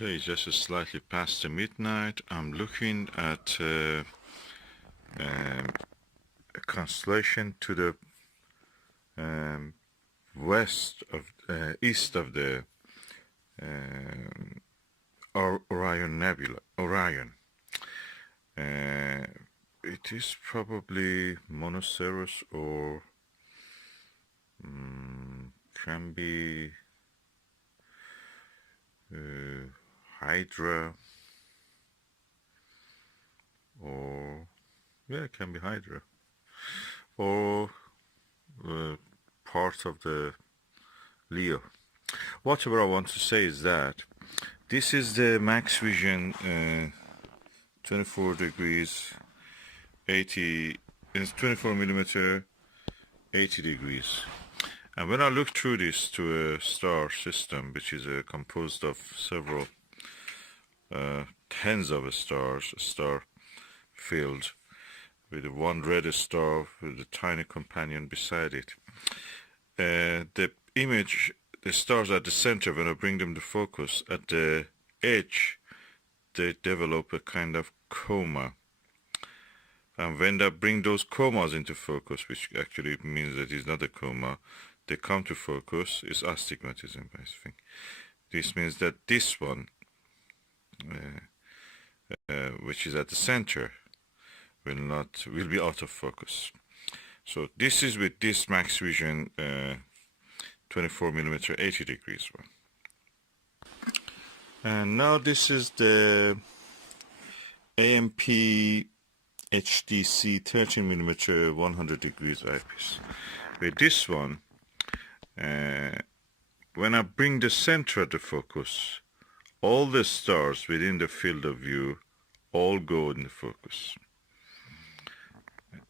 Okay, just slightly past the midnight. I'm looking at a constellation to the east of the Orion Nebula. Orion. It is probably Monoceros or can be Hydra, or yeah, it can be Hydra, or part of the Leo. Whatever I want to say is that this is the max vision 24 degrees 80, it's 24 millimeter 80 degrees. And when I look through this to a star system, which is composed of several tens of stars, a star field with one red star with a tiny companion beside it, the image, the stars at the center, when I bring them to focus, at the edge, they develop a kind of coma. And when I bring those comas into focus, which actually means that it's not a coma, they come to focus, is astigmatism, I think. This means that this one, which is at the center, will be out of focus. So this is with this max vision 24 millimeter 80 degrees one. And now this is the AMP HDC 13 millimeter 100 degrees eyepiece. With this one, when I bring the center of the focus, all the stars within the field of view all go in the focus.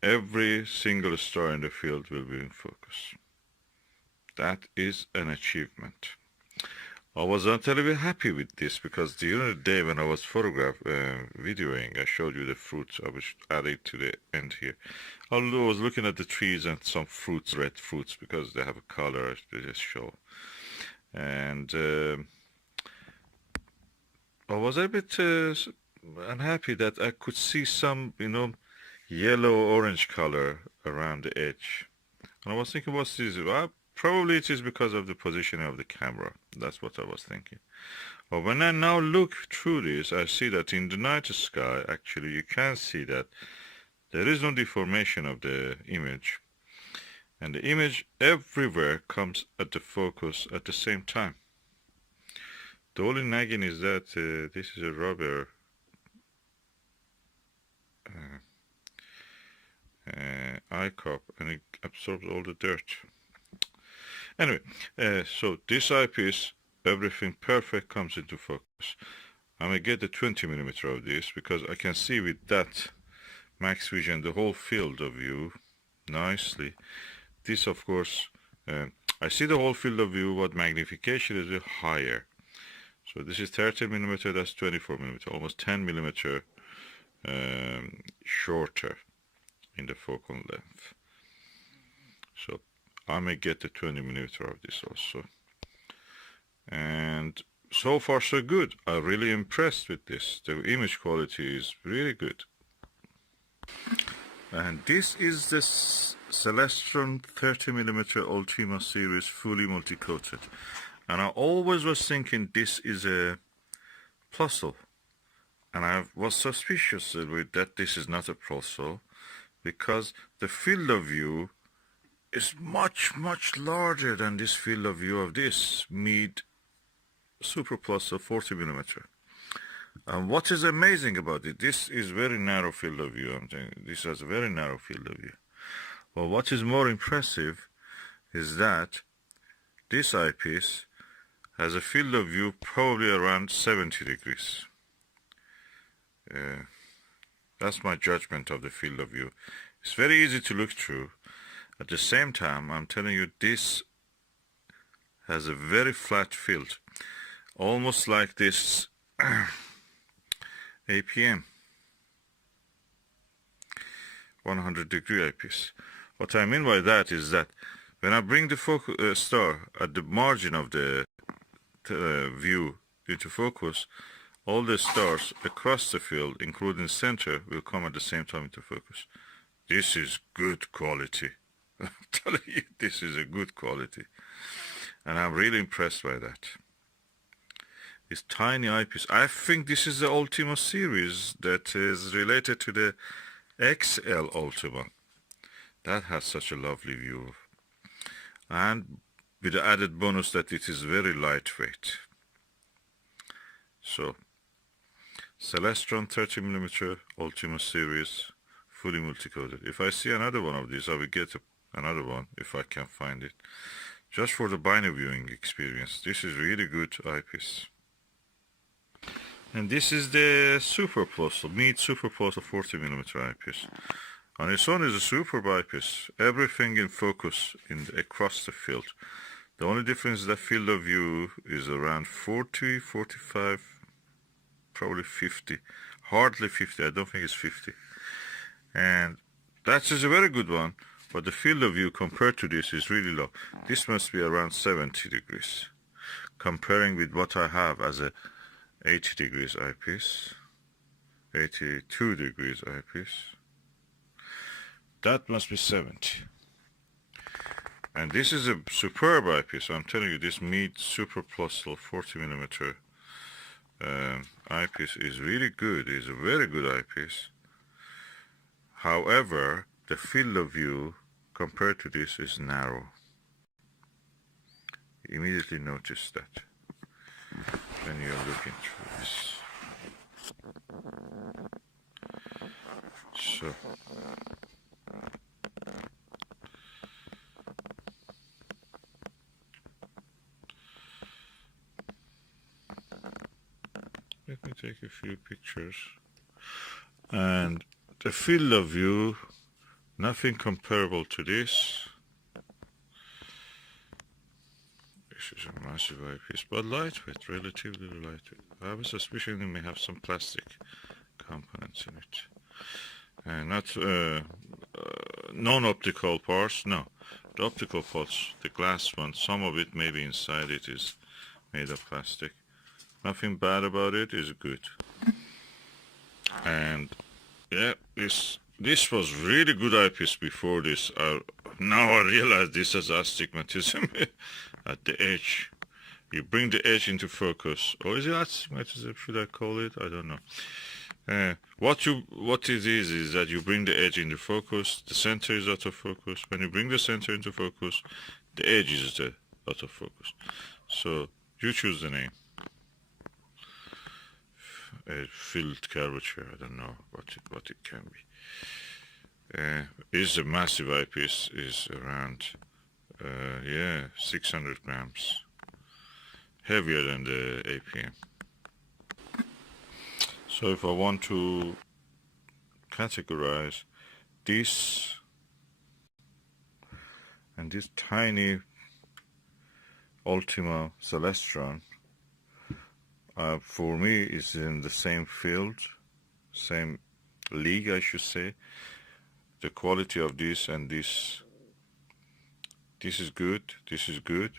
Every single star in the field will be in focus. That is an achievement. I was not terribly happy with this because during the day when I was videoing, I showed you the fruits. I was adding to the end here. Although I was looking at the trees and some fruits, red fruits, because they have a color, they just show. And I was a bit unhappy that I could see some, yellow-orange color around the edge. And I was thinking, what's this? Well, probably it is because of the positioning of the camera. That's what I was thinking. But when I now look through this, I see that in the night sky, actually, you can see that there is no deformation of the image. And the image everywhere comes at the focus at the same time. The only nagging is that this is a rubber eye cup, and it absorbs all the dirt. Anyway, so this eyepiece, everything perfect comes into focus. I'm gonna get the 20 millimeter of this because I can see with that max vision the whole field of view nicely. This, of course, I see the whole field of view, but magnification is a bit higher. So this is 30 millimeter, that's 24 millimeter, almost 10 millimeter shorter in the focal length. So I may get the 20 millimeter of this also. And so far so good. I'm really impressed with this. The image quality is really good. And this is the Celestron 30 millimeter Ultima series fully multi-coated. And I always was thinking this is a Plusle. And I was suspicious with that this is not a Plusle, because the field of view is much larger than this field of view of this mid Super Plusle 40 millimeter. And what is amazing about it, this is very narrow field of view. I'm saying this has a very narrow field of view. Well, what is more impressive is that this eyepiece has a field of view probably around 70 degrees. That's my judgment of the field of view. It's very easy to look through. At the same time, I'm telling you, this has a very flat field, almost like this APM 100 degree eyepiece. What I mean by that is that when I bring the star at the margin of the view into focus, all the stars across the field, including center, will come at the same time into focus. This is good quality. I'm telling you, this is a good quality. And I'm really impressed by that. This tiny eyepiece. I think this is the Ultima series that is related to the XL Ultima. That has such a lovely view. And with the added bonus that it is very lightweight. So, Celestron 30mm Ultima series, fully multi-coated. If I see another one of these, I will get another one if I can find it. Just for the binary viewing experience. This is really good eyepiece. And this is the Super Plus, Meet Super Plus 40mm eyepiece. On its own is a superb eyepiece. Everything in focus across the field. The only difference is that field of view is around 40, 45, probably 50. Hardly 50, I don't think it's 50. And that is a very good one, but the field of view compared to this is really low. This must be around 70 degrees. Comparing with what I have as a 80 degrees eyepiece, 82 degrees eyepiece, that must be 70. And this is a superb eyepiece. I'm telling you, this Meet Super Plus 40mm eyepiece is really good. It's a very good eyepiece. However, the field of view compared to this is narrow. You immediately notice that when you're looking through this. So, let me take a few pictures. And the field of view, nothing comparable to this. This is a massive eyepiece, but lightweight, relatively lightweight. I have a suspicion it may have some plastic components in it. And not non-optical parts, no. The optical parts, the glass one, some of it maybe inside it is made of plastic. Nothing bad about it, is good. And yeah, this was really good eyepiece before this. Now I realize this has astigmatism at the edge. You bring the edge into focus. Or is it astigmatism, should I call it? I don't know. What it is that you bring the edge into focus, the center is out of focus. When you bring the center into focus, the edge is out of focus. So you choose the name. Field curvature, I don't know what it can be. Is a massive eyepiece, is around 600 grams, heavier than the APM. So if I want to categorize this and this tiny Ultima Celestron, for me is in the same field, same league I should say. The quality of this and this is good, this is good,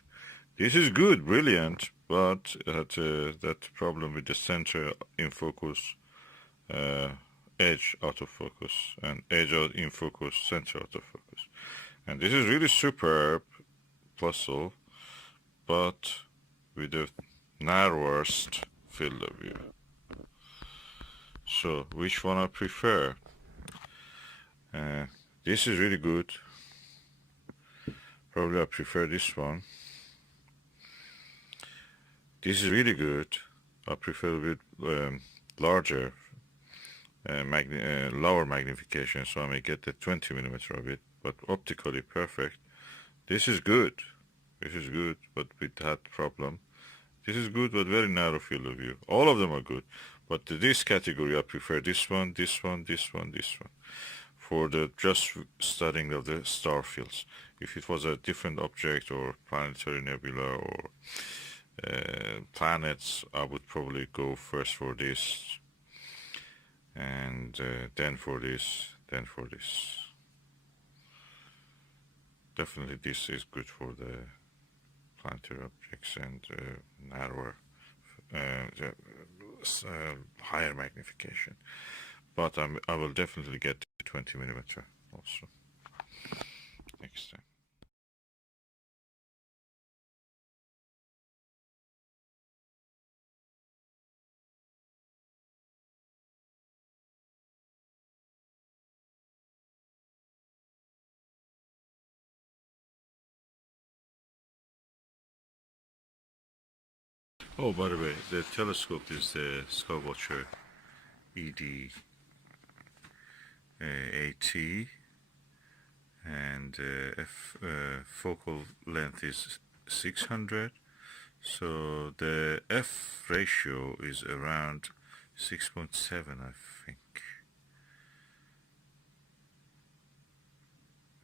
this is good, brilliant, but that problem with the center in focus, edge out of focus, and edge out in focus, center out of focus. And this is really superb puzzle, but with the narrowest field of view. So which one I prefer? This is really good. Probably I prefer this one. This is really good. I prefer with larger, lower magnification, so I may get the 20mm of it, but optically perfect. This is good. This is good, but with that problem. This is good, but very narrow field of view. All of them are good, but this category I prefer this one, this one, this one, this one, for the just studying of the star fields. If it was a different object or planetary nebula or planets, I would probably go first for this, and then for this, then for this. Definitely this is good for the planetary objects and narrower higher magnification, but I will definitely get to 20 millimeter also next time. Oh, by the way, the telescope is the Skywatcher ED80, and focal length is 600. So the f ratio is around 6.7, I think,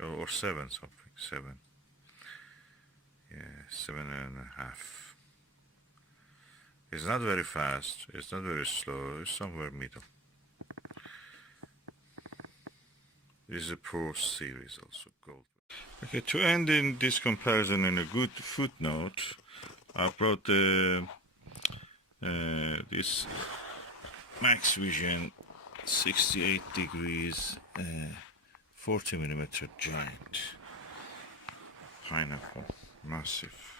or 7 something, 7. Yeah, 7.5. It's not very fast, it's not very slow, it's somewhere middle. This is a Pro series also, gold. Okay, to end in this comparison in a good footnote, I brought the this Max Vision 68 degrees 40 millimeter giant pineapple, massive,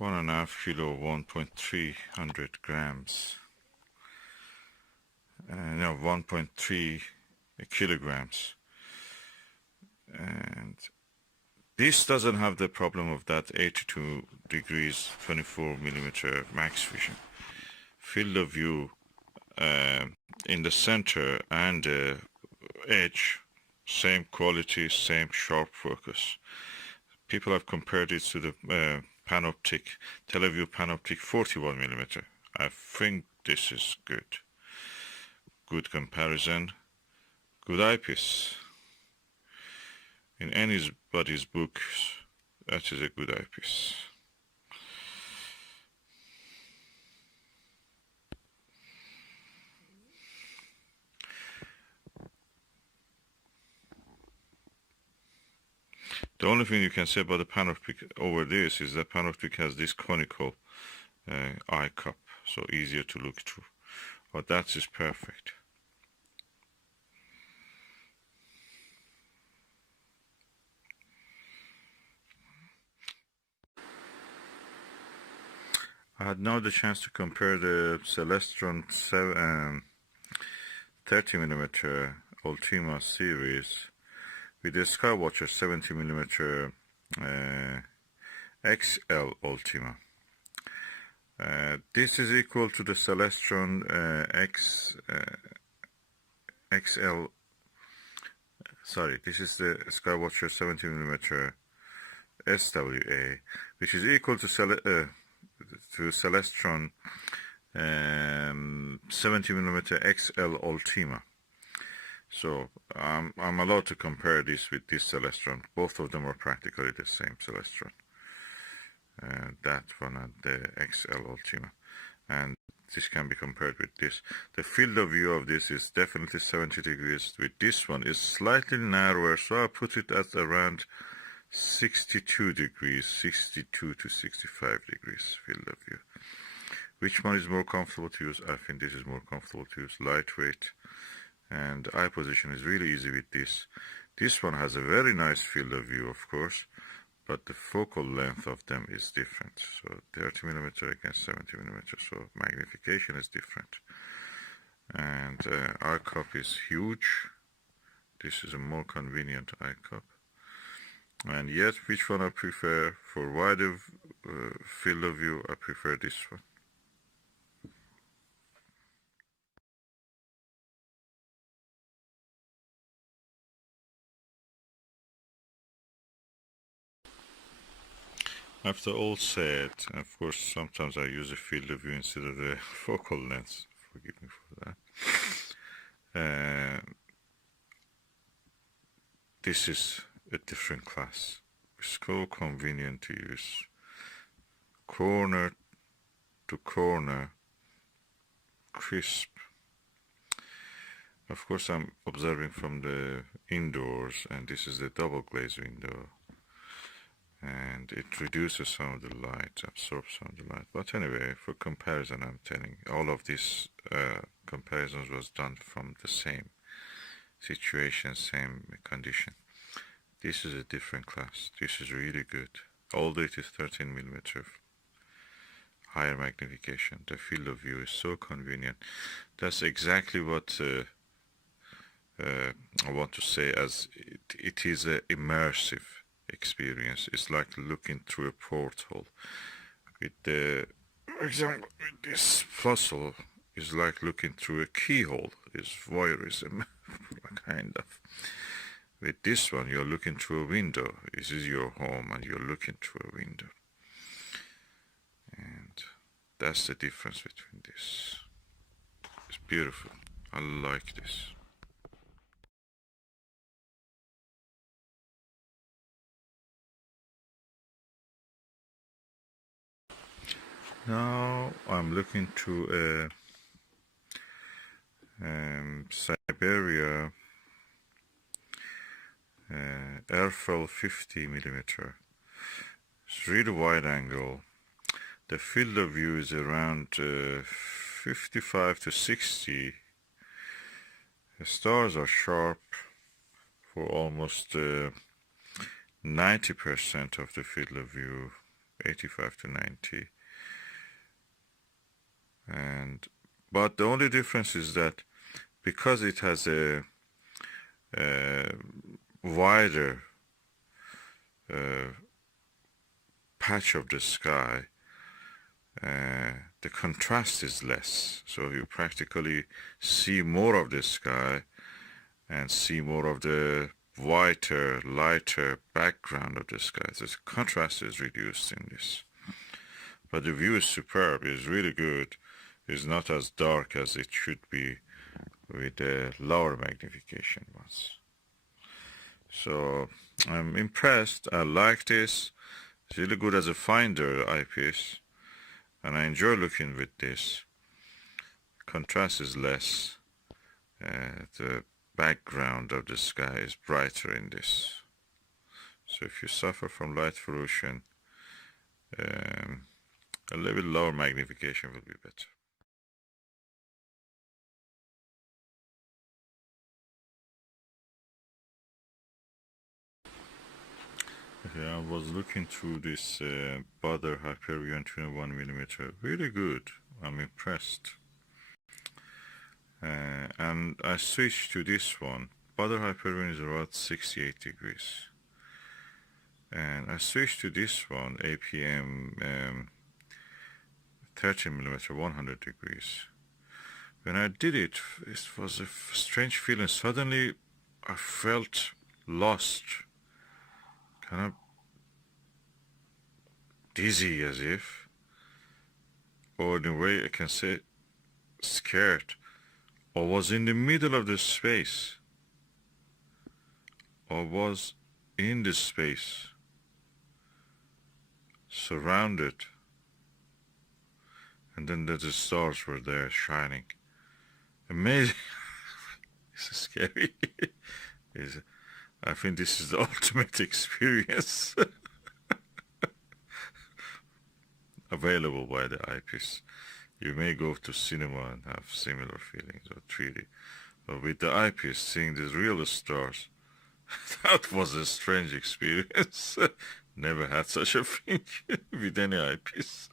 1.5 kilo, 1.300 grams, no, 1.3 kilograms, and this doesn't have the problem of that 82 degrees 24 millimeter Max Vision. Field of view in the center and the edge, same quality, same sharp focus. People have compared it to the Panoptic, Teleview Panoptic 41 millimeter. I think this is good. Good comparison, good eyepiece. In anybody's book, that is a good eyepiece. The only thing you can say about the Panoptic over this is that Panoptic has this conical eye cup, so easier to look through. But that is perfect. I had now the chance to compare the Celestron 30 millimeter Ultima series with the Skywatcher 70 millimeter XL Ultima. This is equal to the Celestron XL. Sorry, this is the Skywatcher 70 millimeter SWA, which is equal to Celestron 70 millimeter XL Ultima. So I'm allowed to compare this with this Celestron. Both of them are practically the same Celestron. That one and the XL Ultima. And this can be compared with this. The field of view of this is definitely 70 degrees. With this one is slightly narrower, so I'll put it at around 62 degrees, 62 to 65 degrees field of view. Which one is more comfortable to use? I think this is more comfortable to use. Lightweight, and eye position is really easy with this. This one has a very nice field of view, of course, but the focal length of them is different. So 30 millimeter against 70 millimeter, so magnification is different. And eye cup is huge. This is a more convenient eye cup. And yet, which one I prefer? For wider field of view, I prefer this one. After all said, of course, sometimes I use a field of view instead of the focal length. Forgive me for that. This is a different class. It's so convenient to use. Corner to corner, crisp. Of course, I'm observing from the indoors, and this is the double glaze window. and it reduces some of the light, absorbs some of the light. But anyway, for comparison, I'm telling all of these comparisons was done from the same situation, same condition. This is a different class. This is really good. Although it is 13 millimeter higher magnification, the field of view is so convenient. That's exactly what I want to say, as it is an immersive experience. It's like looking through a porthole. With the, for example, with this puzzle is like looking through a keyhole. It's voyeurism, kind of. With this one, you're looking through a window. This is your home, and you're looking through a window. And that's the difference between this. It's beautiful. I like this. Now I'm looking to Siberia airfoil 50 millimeter. It's really wide angle. The field of view is around 55 to 60. The stars are sharp for almost 90% of the field of view, 85 to 90. But the only difference is that because it has a wider patch of the sky, the contrast is less, so you practically see more of the sky and see more of the whiter, lighter background of the sky. So the contrast is reduced in this. But the view is superb. It's really good. It's not as dark as it should be with the lower magnification ones. So I'm impressed. I like this. It's really good as a finder eyepiece, and I enjoy looking with this. Contrast is less. The background of the sky is brighter in this. So if you suffer from light pollution, a little bit lower magnification will be better. Okay, I was looking through this Butter Hyperion 21mm. Really good. I'm impressed. And I switched to this one. Butter Hyperion is about 68 degrees. And I switched to this one, APM 13mm, 100 degrees. When I did it, it was a strange feeling. Suddenly, I felt lost, kind of dizzy, as if, or in a way I can say, scared, or was in the middle of the space, or was in the space, surrounded, and then the stars were there shining. Amazing. It's scary. I think this is the ultimate experience. Available by the eyepiece. You may go to cinema and have similar feelings, or 3D. But with the eyepiece, seeing the real stars, that was a strange experience. Never had such a thing with any eyepiece.